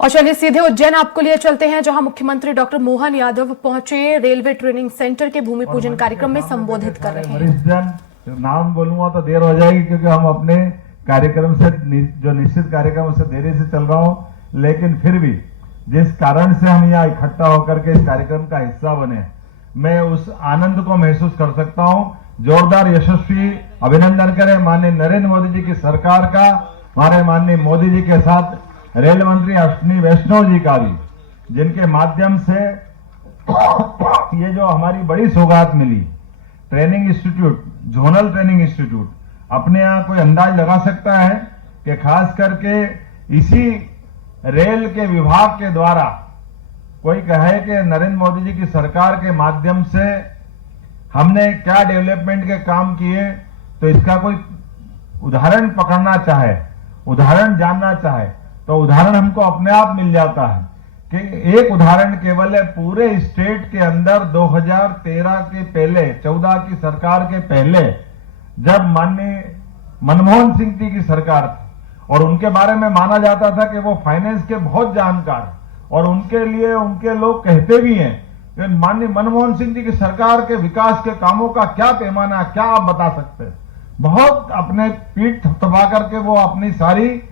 और चलिए सीधे उज्जैन आपको लिए चलते हैं, जहां मुख्यमंत्री डॉक्टर मोहन यादव पहुंचे रेलवे ट्रेनिंग सेंटर के भूमि पूजन कार्यक्रम में संबोधित कर रहे हैं। नाम बोलूंगा तो देर हो जाएगी क्योंकि हम अपने कार्यक्रम से जो निश्चित कार्यक्रम से देरी से चल रहा हूं, लेकिन फिर भी जिस कारण से हम यहाँ इकट्ठा होकर के इस कार्यक्रम का हिस्सा बने, मैं उस आनंद को महसूस कर सकता हूं। जोरदार यशस्वी अभिनंदन करें माननीय नरेंद्र मोदी जी की सरकार का, हमारे माननीय मोदी जी के साथ रेल मंत्री अश्विनी वैष्णव जी का भी, जिनके माध्यम से ये जो हमारी बड़ी सौगात मिली, training institute, zonal training institute, अपने यहाँ कोई अंदाज लगा सकता है कि खास करके इसी रेल के विभाग के द्वारा कोई कहे कि नरेंद्र मोदी जी की सरकार के माध्यम से हमने क्या डेवलपमेंट के काम किए, तो इसका कोई उदाहरण पकड़ना चाहे, उदाहरण जानना चाहे तो उदाहरण हमको अपने आप मिल जाता है कि एक उदाहरण केवल है, पूरे स्टेट के अंदर 2013 के पहले, 14 की सरकार के पहले, जब माननीय मनमोहन सिंह जी की सरकार थी और उनके बारे में माना जाता था कि वो फाइनेंस के बहुत जानकार, और उनके लिए उनके लोग कहते भी हैं कि माननीय मनमोहन सिंह जी की सरकार के विकास के कामों का क्या पैमाना, क्या आप बता सकते हैं। बहुत अपने पीठ थपथपा करके वो अपनी सारी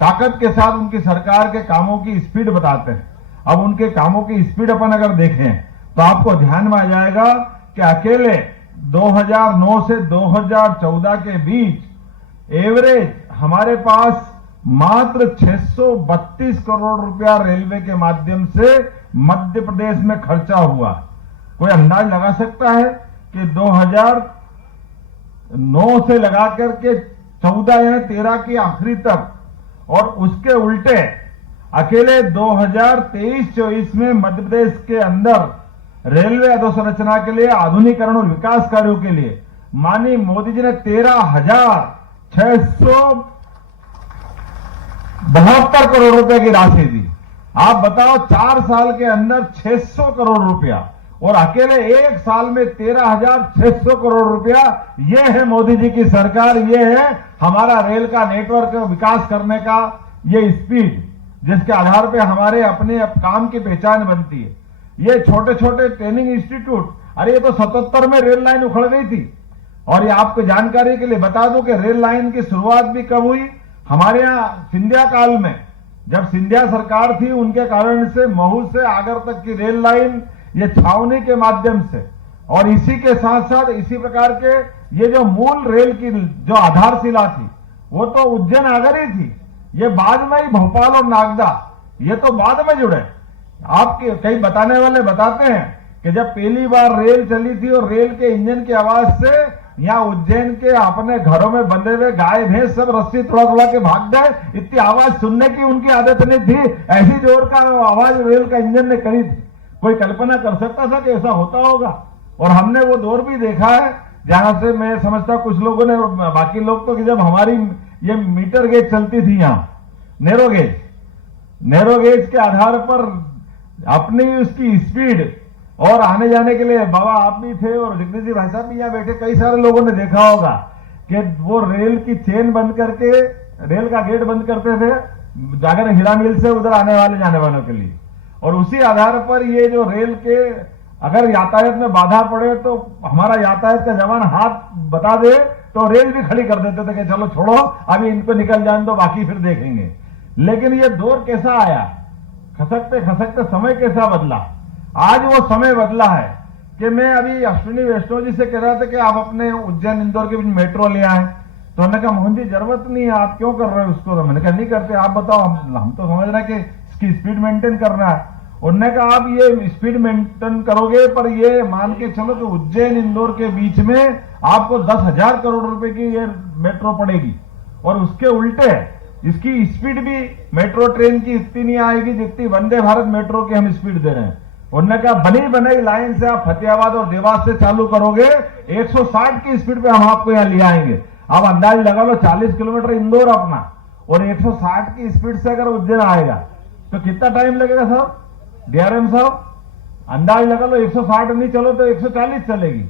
ताकत के साथ उनकी सरकार के कामों की स्पीड बताते हैं। अब उनके कामों की स्पीड अपन अगर देखें तो आपको ध्यान में आ जाएगा कि अकेले 2009 से 2014 के बीच एवरेज हमारे पास मात्र 632 करोड़ रुपया रेलवे के माध्यम से मध्य प्रदेश में खर्चा हुआ। कोई अंदाज लगा सकता है कि 2009 से लगा करके 14 या 13 की आखिरी तक, और उसके उल्टे अकेले 2023-24 में मध्य प्रदेश के अंदर रेलवे अधोसंरचना के लिए, आधुनिकीकरण और विकास कार्यों के लिए माननीय मोदी जी ने 13,672 करोड़ रुपए की राशि दी। आप बताओ, 4 साल के अंदर 600 करोड़ रुपया, और अकेले एक साल में 13,600 करोड़ रुपया। ये है मोदी जी की सरकार, ये है हमारा रेल का नेटवर्क विकास करने का ये स्पीड, जिसके आधार पे हमारे अपने काम की पहचान बनती है। ये छोटे छोटे ट्रेनिंग इंस्टीट्यूट, अरे ये तो 77 में रेल लाइन उखड़ गई थी। और ये आपको जानकारी के लिए बता दूं कि रेल लाइन की शुरुआत भी कब हुई, हमारे यहाँ सिंधिया काल में, जब सिंधिया सरकार थी, उनके कारण से महू से आगर तक की रेल लाइन ये छावनी के माध्यम से, और इसी के साथ साथ इसी प्रकार के ये जो मूल रेल की जो आधारशिला थी वो तो उज्जैन आगर ही थी। ये बाद में ही भोपाल और नागदा, ये तो बाद में जुड़े। आपके कई बताने वाले बताते हैं कि जब पहली बार रेल चली थी और रेल के इंजन की आवाज से यहाँ उज्जैन के अपने घरों में बंधे हुए गाय भैंस सब रस्सी थोड़ा थोड़ा के भाग गए, इतनी आवाज सुनने की उनकी आदत नहीं थी, ऐसी जोर का आवाज रेल का इंजन ने करी थी। कोई कल्पना कर सकता था कि ऐसा होता होगा? और हमने वो दौर भी देखा है जहां से मैं समझता कुछ लोगों ने, बाकी लोग तो, कि जब हमारी ये मीटर गेज चलती थी यहाँ, नैरो गेज के आधार पर अपनी उसकी स्पीड और आने जाने के लिए, बाबा आप भी थे और जगदीश जी भाई साहब भी यहाँ बैठे, कई सारे लोगों ने देखा होगा कि वो रेल की चेन बंद करके रेल का गेट बंद करते थे जाकर हीरा मिल से उधर आने वाले जाने वालों के लिए। और उसी आधार पर ये जो रेल के अगर यातायात में बाधा पड़े तो हमारा यातायात का जवान हाथ बता दे तो रेल भी खड़ी कर देते थे कि चलो छोड़ो, अभी इनको निकल जाने दो, बाकी फिर देखेंगे। लेकिन ये दौर कैसा आया, खसकते खसकते समय कैसा बदला। आज वो समय बदला है कि मैं अभी अश्विनी वैष्णव जी से कह रहा था कि आप अपने उज्जैन इंदौर के बीच मेट्रो ले आए, तो उन्होंने कहा मोहन जी जरूरत नहीं है, आप क्यों कर रहे हो उसको? तो मैंने कहा नहीं करते, आप बताओ, हम तो समझ रहे हैं कि इसकी स्पीड मेंटेन करना है। उन्होंने कहा आप ये स्पीड मेंटेन करोगे, पर ये मान के चलो कि उज्जैन इंदौर के बीच में आपको 10,000 करोड़ रुपए की ये मेट्रो पड़ेगी, और उसके उल्टे इसकी स्पीड भी मेट्रो ट्रेन की इतनी नहीं आएगी जितनी वंदे भारत मेट्रो की हम स्पीड दे रहे हैं। उन्होंने कहा बनी बनाई लाइन से आप फतेहाबाद और देवास से चालू करोगे, 160 की स्पीड पे हम आपको यहाँ ले आएंगे। आप अंदाज लगा लो, 40 किलोमीटर इंदौर अपना, और 160 की स्पीड से अगर उज्जैन आएगा तो कितना टाइम लगेगा साहब? डीआरएम साहब अंदाज लगा लो, 160 नहीं चलो तो 140 चलेगी,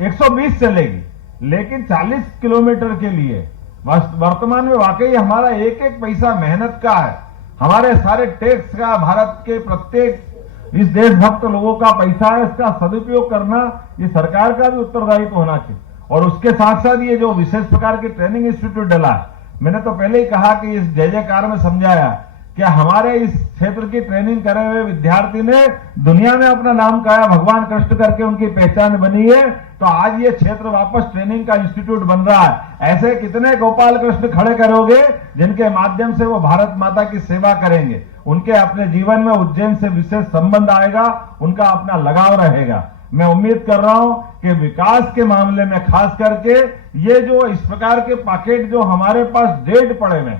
120 चलेगी, लेकिन 40 किलोमीटर के लिए वर्तमान में वाकई हमारा एक एक पैसा मेहनत का है। हमारे सारे टैक्स का, भारत के प्रत्येक इस देशभक्त लोगों का पैसा है, इसका सदुपयोग करना ये सरकार का भी उत्तरदायित्व होना चाहिए। और उसके साथ साथ ये जो विशेष प्रकार की ट्रेनिंग इंस्टीट्यूट डला है, मैंने तो पहले ही कहा कि इस जय जयकार में समझाया कि हमारे इस क्षेत्र की ट्रेनिंग करे हुए विद्यार्थी ने दुनिया में अपना नाम काया, भगवान कृष्ण करके उनकी पहचान बनी है। तो आज ये क्षेत्र वापस ट्रेनिंग का इंस्टीट्यूट बन रहा है। ऐसे कितने गोपाल कृष्ण खड़े करोगे जिनके माध्यम से वो भारत माता की सेवा करेंगे, उनके अपने जीवन में उज्जैन से विशेष संबंध आएगा, उनका अपना लगाव रहेगा। मैं उम्मीद कर रहा हूं कि विकास के मामले में खास करके ये जो इस प्रकार के पैकेट जो हमारे पास डेड पड़े हुए,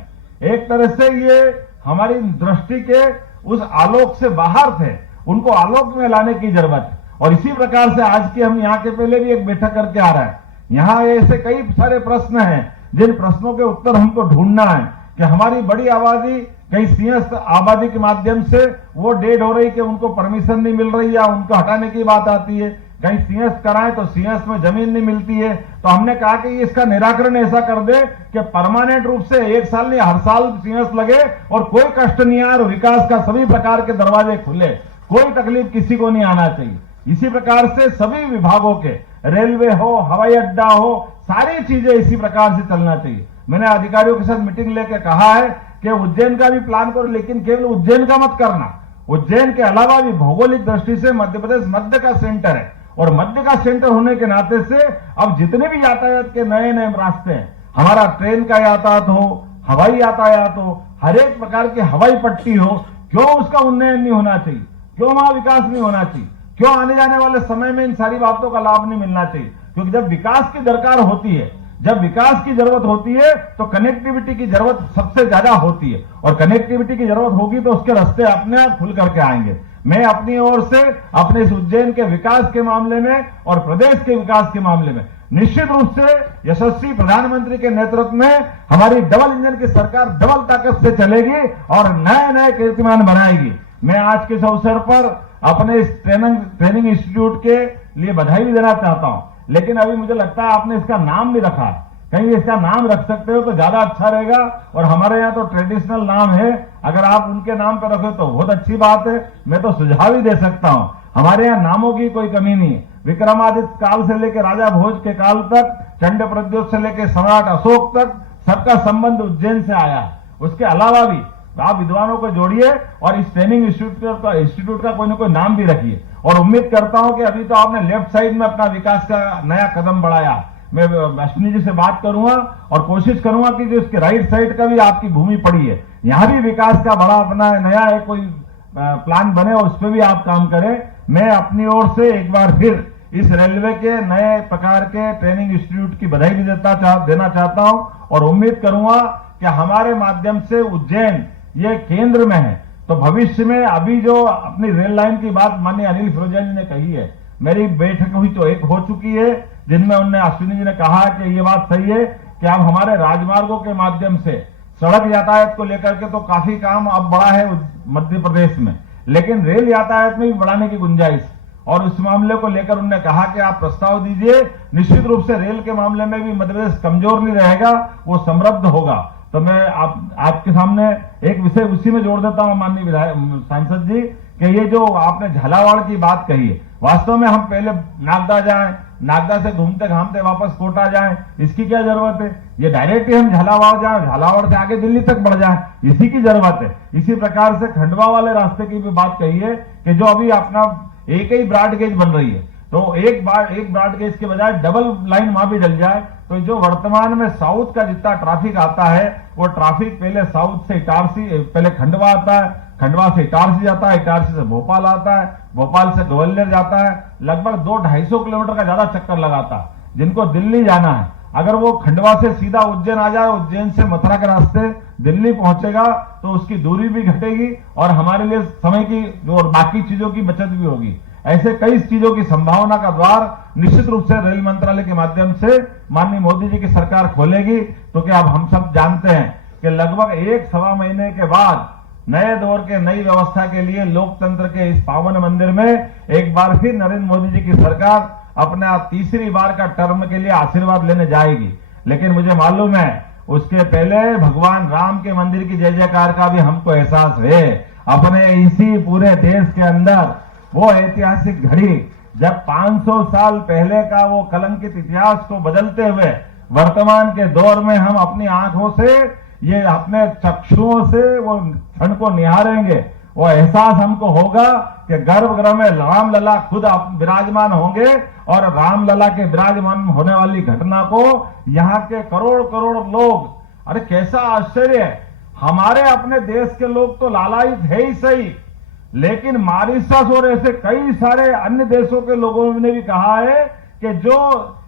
एक तरह से ये हमारी दृष्टि के उस आलोक से बाहर थे, उनको आलोक में लाने की जरूरत है। और इसी प्रकार से आज की हम यहाँ के पहले भी एक बैठक करके आ रहे हैं। यहाँ ऐसे कई सारे प्रश्न हैं जिन प्रश्नों के उत्तर हमको ढूंढना है कि हमारी बड़ी आबादी कहीं सिंहस्थ आबादी के माध्यम से वो डेड हो रही कि उनको परमिशन नहीं मिल रही या उनको हटाने की बात आती है, कहीं सिंहस्थ कराएं तो सिंहस्थ में जमीन नहीं मिलती है। तो हमने कहा कि इसका निराकरण ऐसा कर दे कि परमानेंट रूप से 1 साल नहीं हर साल सिंहस्थ लगे और कोई कष्ट नहीं आए और विकास का सभी प्रकार के दरवाजे खुले, कोई तकलीफ किसी को नहीं आना चाहिए। इसी प्रकार से सभी विभागों के, रेलवे हो, हवाई अड्डा हो, सारी चीजें इसी प्रकार से चलना चाहिए। मैंने अधिकारियों के साथ मीटिंग लेकर कहा है कि उज्जैन का भी प्लान करो, लेकिन केवल उज्जैन का मत करना। उज्जैन के अलावा भी भौगोलिक दृष्टि से मध्य प्रदेश मध्य का सेंटर है और मध्य का सेंटर होने के नाते से अब जितने भी यातायात के नए नए रास्ते हैं, हमारा ट्रेन का यातायात हो, हवाई यातायात हो, हर एक प्रकार की हवाई पट्टी हो, क्यों उसका उन्नयन नहीं होना चाहिए, क्यों वहां विकास नहीं होना चाहिए, क्यों आने जाने वाले समय में इन सारी बातों का लाभ नहीं मिलना चाहिए। क्योंकि जब विकास की दरकार होती है, जब विकास की जरूरत होती है तो कनेक्टिविटी की जरूरत सबसे ज्यादा होती है और कनेक्टिविटी की जरूरत होगी तो उसके रास्ते अपने आप खुल करके आएंगे। मैं अपनी ओर से अपने इस उज्जैन के विकास के मामले में और प्रदेश के विकास के मामले में निश्चित रूप से यशस्वी प्रधानमंत्री के नेतृत्व में हमारी डबल इंजन की सरकार डबल ताकत से चलेगी और नए नए कीर्तिमान बनाएगी। मैं आज के इस अवसर पर अपने इस ट्रेनिंग इंस्टीट्यूट के लिए बधाई भी देना चाहता हूं, लेकिन अभी मुझे लगता है आपने इसका नाम नहीं रखा। कहीं इसका नाम रख सकते हो तो ज्यादा अच्छा रहेगा। और हमारे यहाँ तो ट्रेडिशनल नाम है, अगर आप उनके नाम पर रखो तो बहुत अच्छी बात है। मैं तो सुझाव ही दे सकता हूँ, हमारे यहाँ नामों की कोई कमी नहीं है। विक्रमादित्य काल से लेकर राजा भोज के काल तक, चंड प्रद्योत से लेकर सम्राट अशोक तक सबका संबंध उज्जैन से आया है। उसके अलावा भी आप विद्वानों को जोड़िए और इस ट्रेनिंग इंस्टीट्यूट का कोई ना कोई नाम भी रखिए। और उम्मीद करता हूं कि अभी तो आपने लेफ्ट साइड में अपना विकास का नया कदम बढ़ाया। मैं अश्विनी जी से बात करूंगा और कोशिश करूंगा कि जो इसके राइट साइड का भी आपकी भूमि पड़ी है, यहां भी विकास का बड़ा अपना नया एक कोई प्लान बने और उस पर भी आप काम करें। मैं अपनी ओर से एक बार फिर इस रेलवे के नए प्रकार के ट्रेनिंग इंस्टीट्यूट की बधाई भी देना चाहता हूं और उम्मीद करूंगा कि हमारे माध्यम से उज्जैन ये केंद्र में है तो भविष्य में अभी जो अपनी रेल लाइन की बात माननीय अनिल फिरोजिया जी ने कही है, मेरी बैठक हुई तो एक हो चुकी है जिनमें उन्होंने अश्विनी जी ने कहा कि ये बात सही है कि अब हमारे राजमार्गों के माध्यम से सड़क यातायात को लेकर के तो काफी काम अब बढ़ा है मध्य प्रदेश में, लेकिन रेल यातायात में भी बढ़ाने की गुंजाइश और उस मामले को लेकर उन्होंने कहा कि आप प्रस्ताव दीजिए। निश्चित रूप से रेल के मामले में भी मध्य प्रदेश कमजोर नहीं रहेगा, वो समृद्ध होगा। तो मैं आपके सामने एक विषय उसी में जोड़ देता हूं माननीय विधायक सांसद जी कि ये जो आपने झालावाड़ की बात कही है, वास्तव में हम पहले नागदा जाएं, नागदा से घूमते घामते वापस कोटा जाएं, इसकी क्या जरूरत है? ये डायरेक्ट ही हम झालावाड़ जाएं, झालावाड़ से आगे दिल्ली तक बढ़ जाएं, इसी की जरूरत है। इसी प्रकार से खंडवा वाले रास्ते की भी बात कही है कि जो अभी अपना एक ही ब्रॉड गेज बन रही है तो एक ब्रॉड गेज के बजाय डबल लाइन वहां भी डल जाए तो जो वर्तमान में साउथ का जितना ट्रैफिक आता है वो ट्रैफिक पहले साउथ से इटारसी, पहले खंडवा आता है, खंडवा से इटारसी जाता है, इटारसी से भोपाल आता है, भोपाल से ग्वालियर जाता है, लगभग 200-250 किलोमीटर का ज्यादा चक्कर लगाता है। जिनको दिल्ली जाना है अगर वो खंडवा से सीधा उज्जैन आ जाए, उज्जैन से मथुरा के रास्ते दिल्ली पहुंचेगा तो उसकी दूरी भी घटेगी और हमारे लिए समय की और बाकी चीजों की बचत भी होगी। ऐसे कई चीजों की संभावना का द्वार निश्चित रूप से रेल मंत्रालय के माध्यम से माननीय मोदी जी की सरकार खोलेगी। तो क्या अब हम सब जानते हैं कि लगभग 1-1.25 महीने के बाद नए दौर के नई व्यवस्था के लिए लोकतंत्र के इस पावन मंदिर में एक बार फिर नरेंद्र मोदी जी की सरकार अपना तीसरी बार का टर्म के लिए आशीर्वाद लेने जाएगी। लेकिन मुझे मालूम है उसके पहले भगवान राम के मंदिर की जय जयकार का भी हमको एहसास है। अपने इसी पूरे देश के अंदर वो ऐतिहासिक घड़ी जब 500 साल पहले का वो कलंकित इतिहास को बदलते हुए वर्तमान के दौर में हम अपनी आंखों से, ये अपने चक्षुओं से वो क्षण को निहारेंगे, वो एहसास हमको होगा कि गर्भगृह में राम लला खुद विराजमान होंगे और राम लला के विराजमान होने वाली घटना को यहाँ के करोड़ करोड़ लोग, अरे कैसा आश्चर्य है, हमारे अपने देश के लोग तो लालायित है ही सही, लेकिन मॉरिशस और ऐसे कई सारे अन्य देशों के लोगों ने भी कहा है कि जो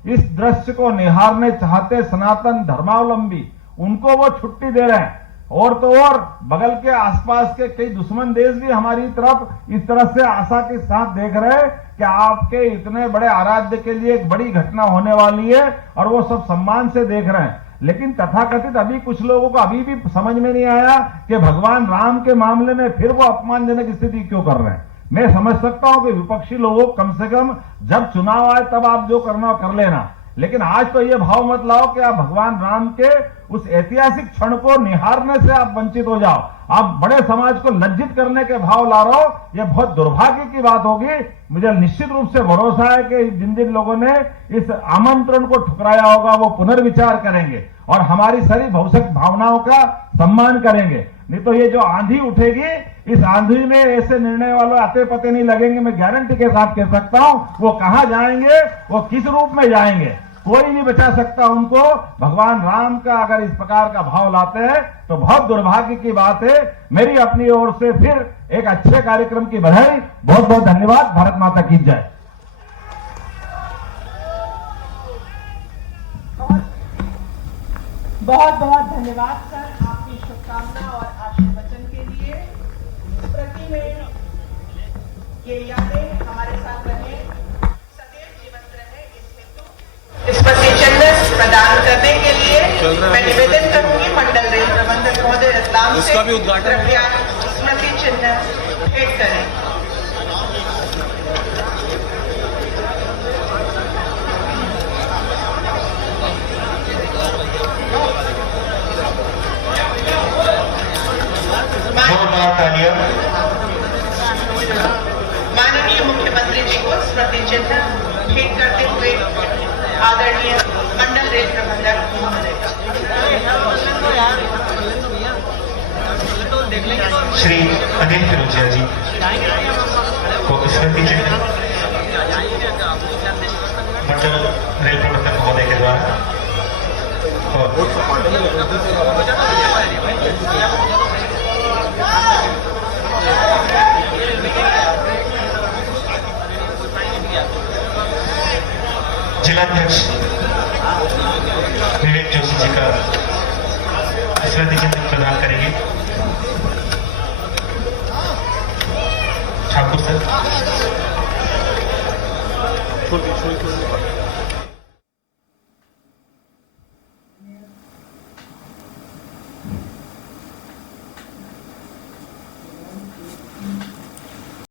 इस दृश्य को निहारने चाहते सनातन धर्मावलंबी, उनको वो छुट्टी दे रहे हैं। और तो और बगल के आसपास के कई दुश्मन देश भी हमारी तरफ इस तरह से आशा के साथ देख रहे हैं कि आपके इतने बड़े आराध्य के लिए एक बड़ी घटना होने वाली है, और वो सब सम्मान से देख रहे हैं। लेकिन तथाकथित अभी कुछ लोगों को अभी भी समझ में नहीं आया कि भगवान राम के मामले में फिर वो अपमानजनक स्थिति क्यों कर रहे हैं। मैं समझ सकता हूं कि विपक्षी लोगों कम से कम जब चुनाव आए तब आप जो करना हो कर लेना, लेकिन आज तो ये भाव मत लाओ कि आप भगवान राम के उस ऐतिहासिक क्षण को निहारने से आप वंचित हो जाओ, आप बड़े समाज को लज्जित करने के भाव ला रहे हो। यह बहुत दुर्भाग्य की बात होगी। मुझे निश्चित रूप से भरोसा है कि जिन जिन लोगों ने इस आमंत्रण को ठुकराया होगा वो पुनर्विचार करेंगे और हमारी सारी भौतिक भावनाओं का सम्मान करेंगे। नहीं तो ये जो आंधी उठेगी, इस आंधी में ऐसे निर्णय वालों आते पते नहीं लगेंगे। मैं गारंटी के साथ कह सकता हूं, वो कहां जाएंगे, वो किस रूप में जाएंगे, कोई नहीं बचा सकता उनको। भगवान राम का अगर इस प्रकार का भाव लाते हैं तो बहुत दुर्भाग्य की बात है। मेरी अपनी ओर से फिर एक अच्छे कार्यक्रम की बधाई, बहुत बहुत धन्यवाद। भारत माता की जय। बहुत बहुत धन्यवाद सर, आपकी शुभकामना और आशीर्वचन के लिए। प्रति में ये यादें हमारे साथ रहे, सदैव जीवंत रहे, इस हेतु स्मृति चिन्ह प्रदान करने के लिए मैं निवेदन करूंगी मंडल रेल प्रबंधक महोदय रतलाम से कृपया स्मृति चिन्ह भेंट करें। माननीय मुख्यमंत्री जी को स्मृति चिन्ह भेंट करते हुए आदरणीय मंडल रेल प्रबंधक महोदय श्री अनिल फिरोजिया जी को स्मृति चिन्ह मंडल रेल प्रबंधक महोदय के द्वारा जिलाध्यक्ष विवेक जोशी जी का स्मृति चिन्ह प्रदान करेंगे। ठाकुर सर